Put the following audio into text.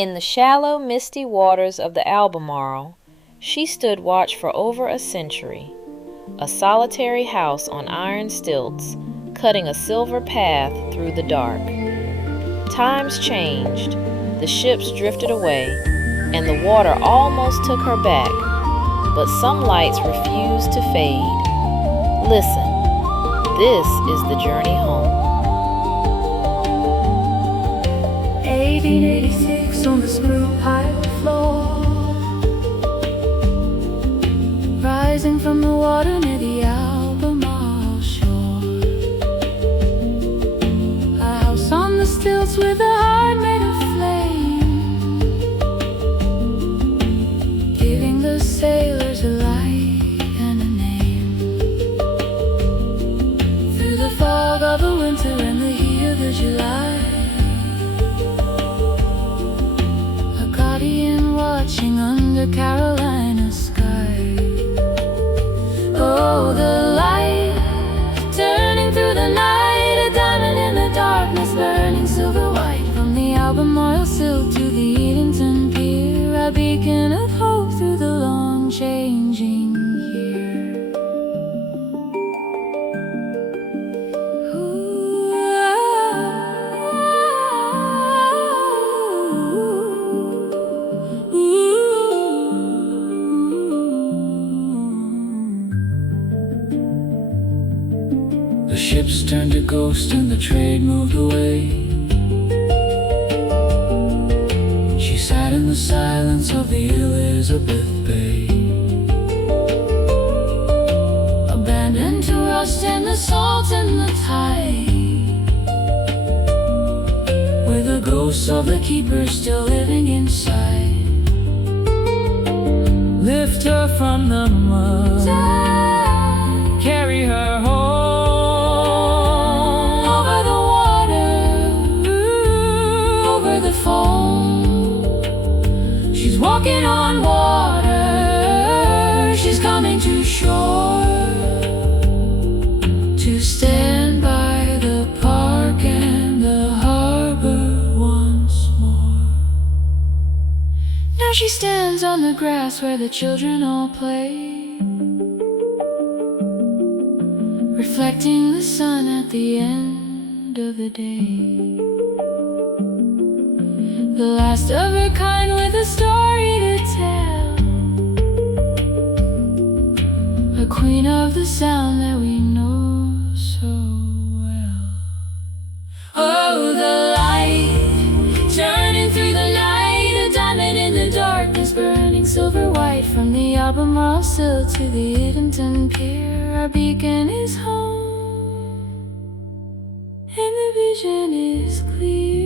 In the shallow, misty waters of the Albemarle, she stood watch for over a century, a solitary house on iron stilts, cutting a silver path through the dark. Times changed, the ships drifted away, and the water almost took her back, but some lights refused to fade. Listen, this is the journey home. 1886 on the smooth pile floor, rising from the water near the Albemarle shore. A house on the stilts with a heart made of flame, giving the sailors a light and a name. Through the fog of the winter and the heat of the July, watching under Carolina's sky. Oh, the light turning through the night, a diamond in the darkness, burning silver white. From the Albemarle sill to the Edenton pier, a beacon of hope through the long changing year. The ships turned to ghosts and the trade moved away. She sat in the silence of the Elizabeth Bay, abandoned to rust and the salt and the tide, with the ghosts of the keepers still living inside. Lift her from the mud, carry her home, walking on water, she's coming to shore, to stand by the park and the harbor once more. Now she stands on the grass where the children all play, reflecting the sun at the end of the day. The last of her kind with a story to tell, a queen of the sound that we know so well. Oh, the light turning through the night, a diamond in the darkness, burning silver white. From the Albemarle sill to the Edenton pier, our beacon is home, and the vision is clear.